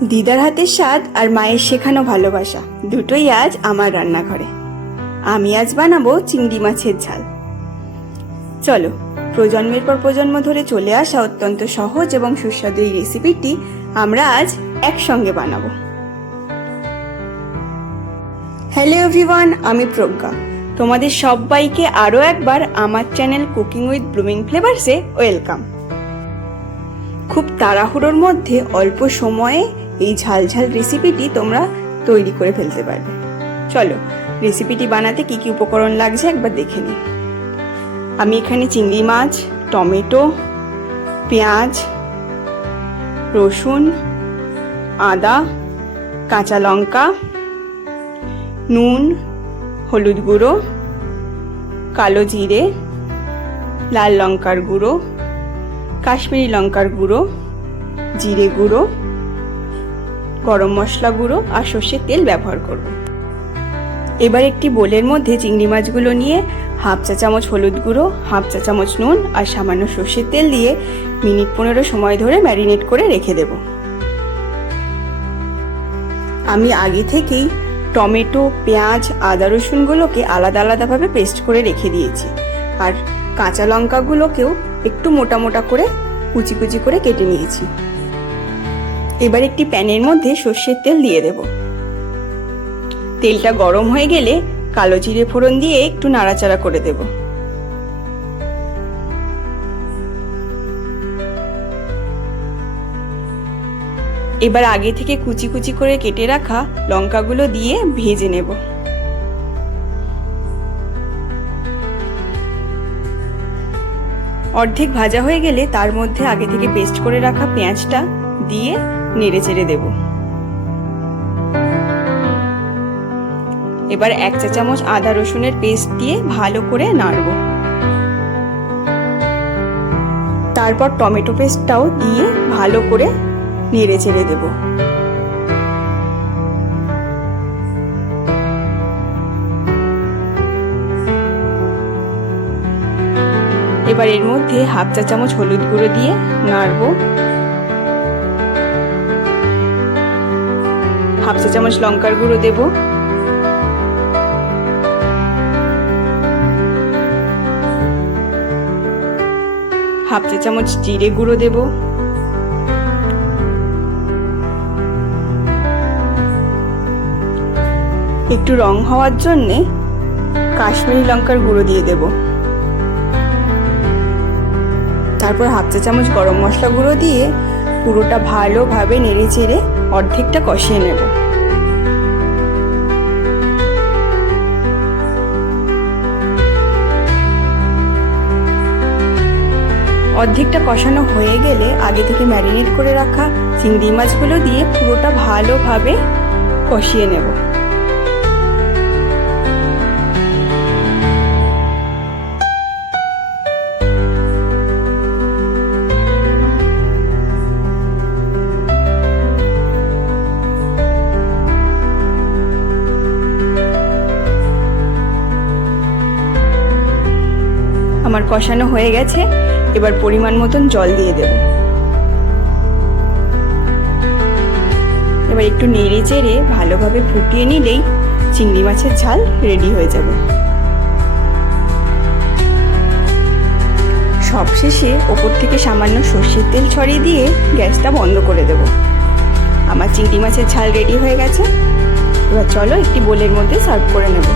দিদার হাতের স্বাদ আর মায়ের শেখানো ভালোবাসা দুটোই আজ আমার রান্নাঘরে। আমি আজ বানাবো চিংড়ি মাছের ঝাল। চলো, প্রজন্মের পর প্রজন্ম ধরে চলে আসা অত্যন্ত সহজ এবং সুস্বাদু এই রেসিপিটি আমরা আজ একসঙ্গে বানাবো। হ্যালো এভরিওয়ান, আমি প্রজ্ঞা। তোমাদের সবাইকে আরও একবার আমার চ্যানেল কুকিং উইথ ব্লুমিং ফ্লেভারসে ওয়েলকাম। খুব তাড়াহুড়োর মধ্যে অল্প সময়ে এই ঝাল ঝাল রেসিপিটি তোমরা তৈরি করে ফেলতে পারবে। চলো, রেসিপিটি বানাতে কি কি উপকরণ লাগছে একবার দেখে নিই। আমি এখানে চিংড়ি মাছ, টমেটো, পেঁয়াজ, রসুন, আদা, কাঁচা লঙ্কা, নুন, হলুদ গুঁড়ো, কালো জিরে, লাল লঙ্কার গুঁড়ো, কাশ্মীরি লঙ্কার গুঁড়ো, জিরে গুঁড়ো, গরম মশলা গুঁড়ো আর সর্ষের তেল ব্যবহার করব। এবার একটি বোলের মধ্যে চিংড়ি মাছগুলো নিয়ে হাফ চা চামচ হলুদ গুঁড়ো, হাফ চা চামচ নুন আর সামান্য সর্ষের তেল দিয়ে মিনিট 15 সময় ধরে ম্যারিনেট করে রেখে দেব। আমি আগে থেকেই টমেটো, পেঁয়াজ, আদা রসুনগুলোকে আলাদা আলাদাভাবে পেস্ট করে রেখে দিয়েছি, আর কাঁচা লঙ্কাগুলোকেও একটু মোটা মোটা করে কুচি কুচি করে কেটে নিয়েছি। এবার একটি প্যানের মধ্যে সর্ষের তেল দিয়ে দেব। তেলটা গরম হয়ে গেলে কালো জিরে ফোড়ন দিয়ে একটু নাড়াচাড়া করে দেব। এবার আগে থেকে কুচি কুচি করে কেটে রাখা লঙ্কাগুলো দিয়ে ভেজে নেব। অর্ধেক ভাজা হয়ে গেলে তার মধ্যে আগে থেকে পেস্ট করে রাখা পেঁয়াজটা দিয়ে নেড়ে চেড়ে দেব। এবার 1 চা চামচ আদা রসুনের পেস্ট দিয়ে ভালো করে নাড়ব। তারপর টমেটো পেস্টটাও দিয়ে ভালো করে নেড়ে চেড়ে দেব। এবার এর মধ্যে হাফ চা চামচ হলুদ গুঁড়ো দিয়ে নাড়ব। হাফ চা চামচ লঙ্কার গুঁড়ো দেব। হাফ চা চামচ জিরে গুঁড়ো দেব। একটু রং হওয়ার জন্য কাশ্মীরি লঙ্কার গুঁড়ো দিয়ে দেব। তারপর হাফ চা চামচ গরম মশলা গুঁড়ো দিয়ে পুরোটা ভালোভাবে নেড়ে চেড়ে অর্ধেকটা কষিয়ে নেব। অর্ধেকটা কষানো হয়ে গেলে আগে থেকে ম্যারিনেট করে রাখা চিংড়ি মাছগুলো দিয়ে পুরোটা ভালোভাবে কষিয়ে নেব। আমার কষানো হয়ে গেছে, এবার পরিমাণ মতন জল দিয়ে দেব। এবার একটু নেড়ে চেড়ে ভালোভাবে ফুটিয়ে নিলেই চিংড়ি মাছের ঝাল রেডি হয়ে যাবে। সবশেষে ওপর থেকে সামান্য সর্ষের তেল ছড়িয়ে দিয়ে গ্যাসটা বন্ধ করে দেব। আমার চিংড়ি মাছের ঝাল রেডি হয়ে গেছে। এবার চলো একটি বোলের মধ্যে সার্ভ করে নেব।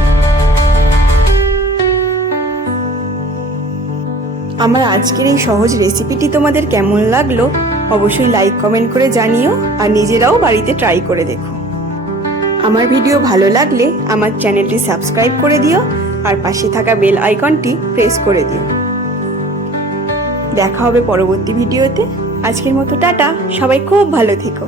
আমার আজকের এই সহজ রেসিপিটি তোমাদের কেমন লাগলো অবশ্যই লাইক কমেন্ট করে জানিও, আর নিজেরাও বাড়িতে ট্রাই করে দেখো। আমার ভিডিও ভালো লাগলে আমার চ্যানেলটি সাবস্ক্রাইব করে দিও আর পাশে থাকা বেল আইকনটি প্রেস করে দিও। দেখা হবে পরবর্তী ভিডিওতে। আজকের মতো টাটা, সবাই খুব ভালো থেকো।